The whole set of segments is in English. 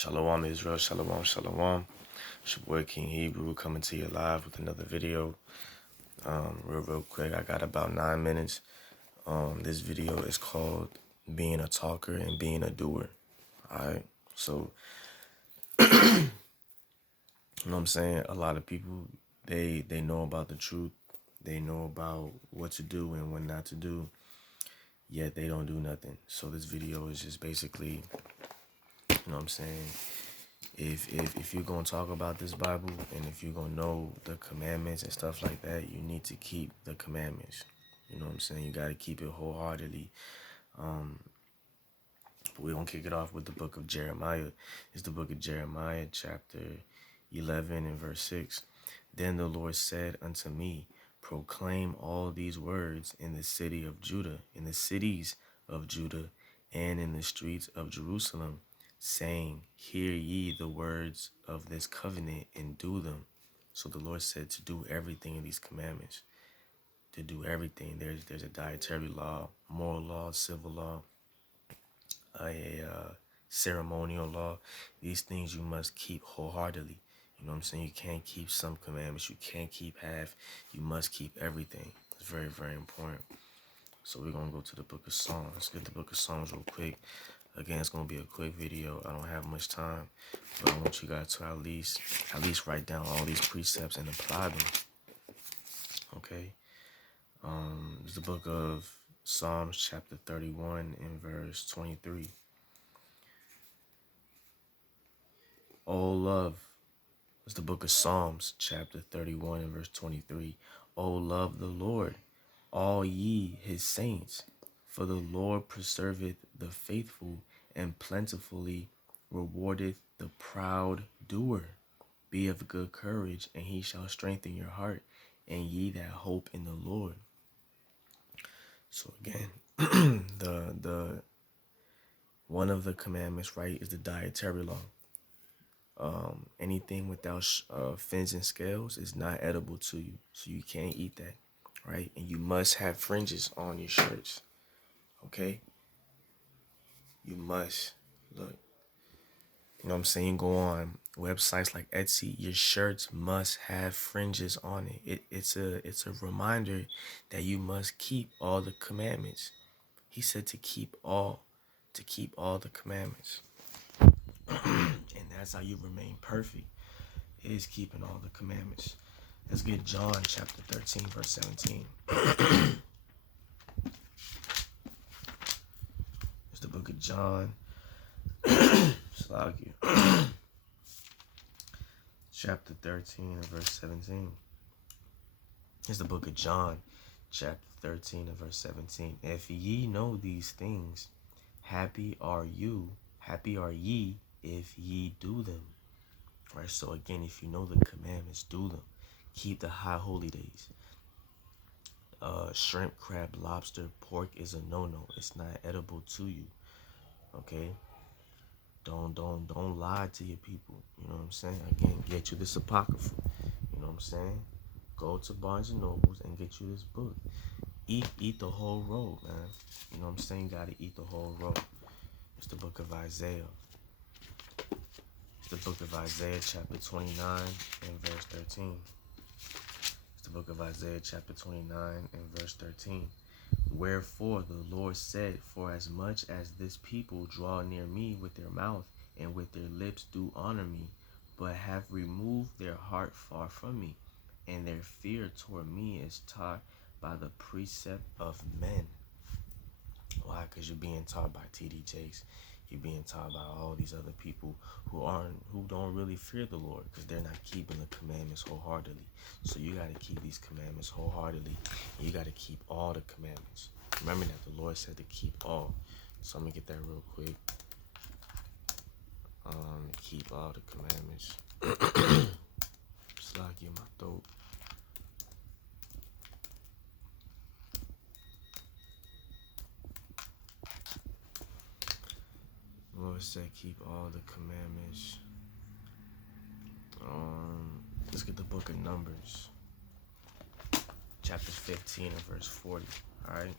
Shalom Israel, Shalom, Shalom. It's your boy King Hebrew coming to you live with another video. Real quick, I got about 9 minutes. This video is called Being a Talker and Being a Doer. Alright, so, you know what I'm saying? A lot of people, they know about the truth. They know about what to do and what not to do, yet they don't do nothing. So this video is just basically, you know what I'm saying? If you're gonna talk about this Bible and if you're gonna know the commandments and stuff like that, you need to keep the commandments. You know what I'm saying? You gotta keep it wholeheartedly. But we're gonna kick it off with the book of Jeremiah. It's the book of Jeremiah, chapter 11 and verse 6. Then the Lord said unto me, proclaim all these words in the city of Judah, in the cities of Judah, and in the streets of Jerusalem, saying, hear ye the words of this covenant and do them. So the Lord said to do everything in these commandments, to do everything. There's a dietary law, moral law, civil law, a ceremonial law. These things you must keep wholeheartedly. You know what I'm saying? You can't keep some commandments. You can't keep half. You must keep everything. It's very, very important. So we're going to go to the book of Psalms. Let's get the book of Psalms real quick. Again, it's going to be a quick video. I don't have much time, but I want you guys to at least write down all these precepts and apply them. Okay? It's the book of Psalms chapter 31 and verse 23. Oh, love. It's the book of Psalms chapter 31 and verse 23. Oh, love the Lord, all ye his saints, for the Lord preserveth the faithful and plentifully rewardeth the proud doer. Be of good courage, and he shall strengthen your heart, and ye that hope in the Lord. So again, the one of the commandments, right, is the dietary law. Anything without fins and scales is not edible to you, so you can't eat that, right? And you must have fringes on your shirts, okay? You must. Look, you know what I'm saying? Go on websites like Etsy. Your shirts must have fringes on it. It's a reminder that you must keep all the commandments. He said to keep all the commandments. And that's how you remain perfect, is keeping all the commandments. Let's get John chapter 13, verse 17. It's the book of John. Chapter 13 and verse 17. It's the book of John, chapter 13 and verse 17. If ye know these things, happy are ye if ye do them. Right, so again, if you know the commandments, do them. Keep the high holy days. Shrimp, crab, lobster, pork is a no-no. It's not edible to you. Okay? Don't lie to your people. You know what I'm saying? Again, get you this apocrypha. You know what I'm saying? Go to Barnes and Nobles and get you this book. Eat the whole roll, man. You know what I'm saying? You gotta eat the whole roll. It's the book of Isaiah. It's the book of Isaiah, chapter 29 and verse 13. It's the book of Isaiah, chapter 29 and verse 13. Wherefore the Lord said, for as much as this people draw near me with their mouth, and with their lips do honor me, but have removed their heart far from me, and their fear toward me is taught by the precept of men. Why? Because you're being taught by T.D. Jakes. You're being taught by all these other people who don't really fear the Lord, because they're not keeping the commandments wholeheartedly. So you got to keep these commandments wholeheartedly. And you got to keep all the commandments. Remember that the Lord said to keep all. So I'm gonna get that real quick. Keep all the commandments. Slack in my throat. The Lord said keep all the commandments. Let's get the book of Numbers, chapter 15 and verse 40. All right.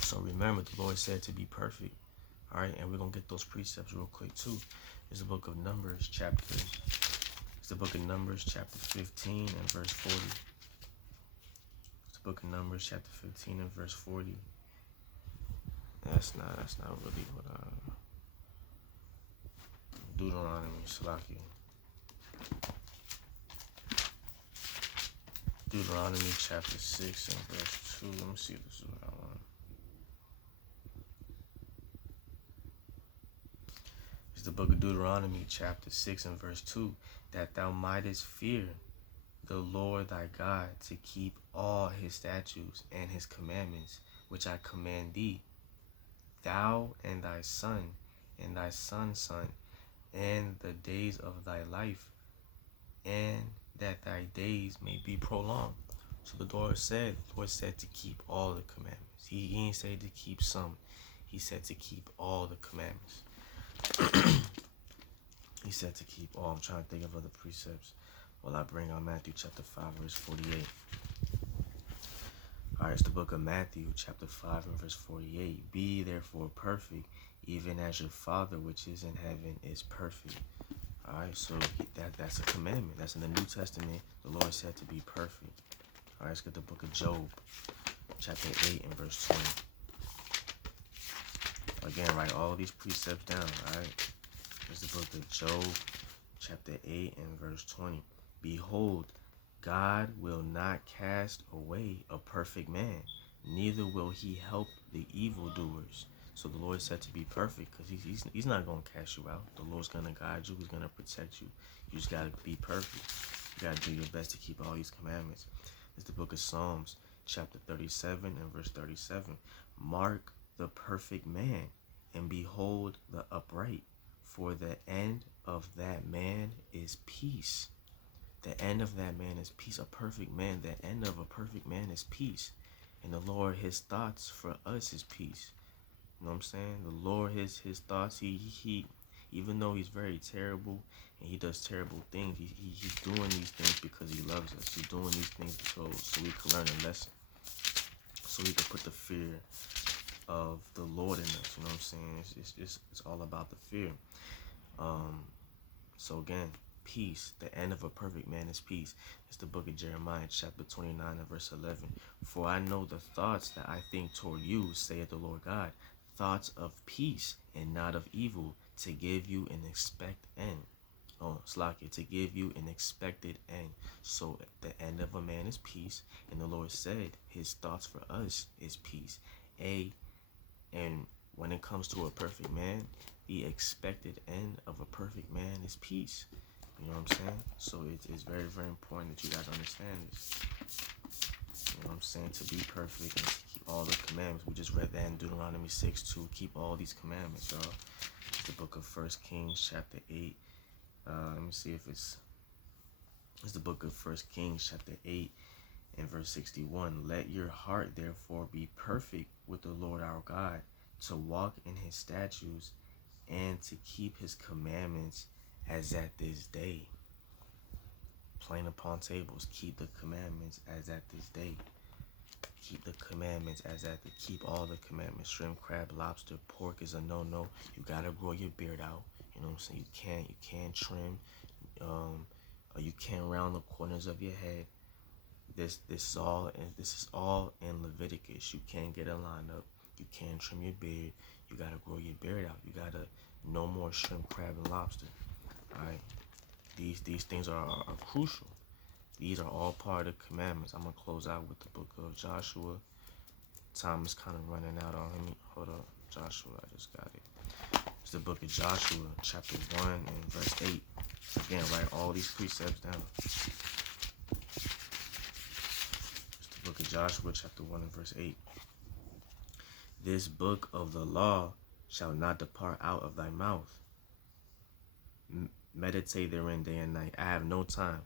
So remember, the Lord said to be perfect. All right, and we're gonna get those precepts real quick too. It's the book of Numbers, chapter. It's the book of Numbers, chapter 15 and verse 40. It's the book of Numbers, chapter 15 and verse 40. That's not really what Deuteronomy, Salaki. Deuteronomy chapter 6 and verse 2. Let me see if this is what I want. It's the book of Deuteronomy chapter 6 and verse 2. That thou mightest fear the Lord thy God, to keep all his statutes and his commandments, which I command thee, thou and thy son and thy son's son, and the days of thy life, and that thy days may be prolonged. So the Lord said to keep all the commandments. He didn't say to keep some. He said to keep all the commandments. He said to keep all. I'm trying to think of other precepts while I bring out Matthew chapter 5, verse 48. All right, it's the book of Matthew chapter 5 and verse 48. Be therefore perfect, even as your Father which is in heaven is perfect. All right, so that's a commandment. That's in the New Testament. The Lord said to be perfect. All right, let's get the book of Job, chapter 8 and verse 20. Again, write all these precepts down, all right? It's the book of Job, chapter 8 and verse 20. Behold, God will not cast away a perfect man, neither will he help the evildoers. So the Lord said to be perfect, because he's not going to cast you out. The Lord's going to guide you. He's going to protect you. You just got to be perfect. You got to do your best to keep all these commandments. It's the book of Psalms, chapter 37 and verse 37. Mark the perfect man, and behold the upright, for the end of that man is peace. The end of that man is peace. A perfect man, the end of a perfect man is peace. And the Lord, his thoughts for us is peace. You know what I'm saying? The Lord, his thoughts, he even though he's very terrible and he does terrible things, he's doing these things because he loves us. He's doing these things so we can learn a lesson. So we can put the fear of the Lord in us. You know what I'm saying? It's all about the fear. So again, peace. The end of a perfect man is peace. It's the book of Jeremiah, chapter 29 and verse 11. For I know the thoughts that I think toward you, saith the Lord God, thoughts of peace and not of evil, to give you an expected end. Oh, Slakia, to give you an expected end. So the end of a man is peace, and the Lord said his thoughts for us is peace. And when it comes to a perfect man, the expected end of a perfect man is peace. You know what I'm saying? So it's very, very important that you guys understand this. You know what I'm saying? To be perfect and to keep all the commandments. We just read that in Deuteronomy 6 to keep all these commandments, y'all. It's the book of 1 Kings, chapter 8. Let me see if it's the book of 1 Kings, chapter 8 and verse 61. Let your heart therefore be perfect with the Lord our God, to walk in his statutes and to keep his commandments as at this day. Plain upon tables, keep the commandments as at this day. Keep the commandments as at the keep all the commandments. Shrimp, crab, lobster, pork is a no-no. You gotta grow your beard out. You know what I'm saying? You can't trim, or you can't round the corners of your head. This is all in Leviticus. You can't get a line up. You can't trim your beard. You gotta grow your beard out. You gotta no more shrimp, crab, and lobster. All right. These things are crucial. These are all part of the commandments. I'm gonna close out with the book of Joshua. Time is kind of running out on me. Hold up, Joshua. I just got it. It's the book of Joshua, chapter 1 and verse 8. Again, write all these precepts down. It's the book of Joshua, chapter 1 and verse 8. This book of the law shall not depart out of thy mouth. Meditate therein day and night. I have no time.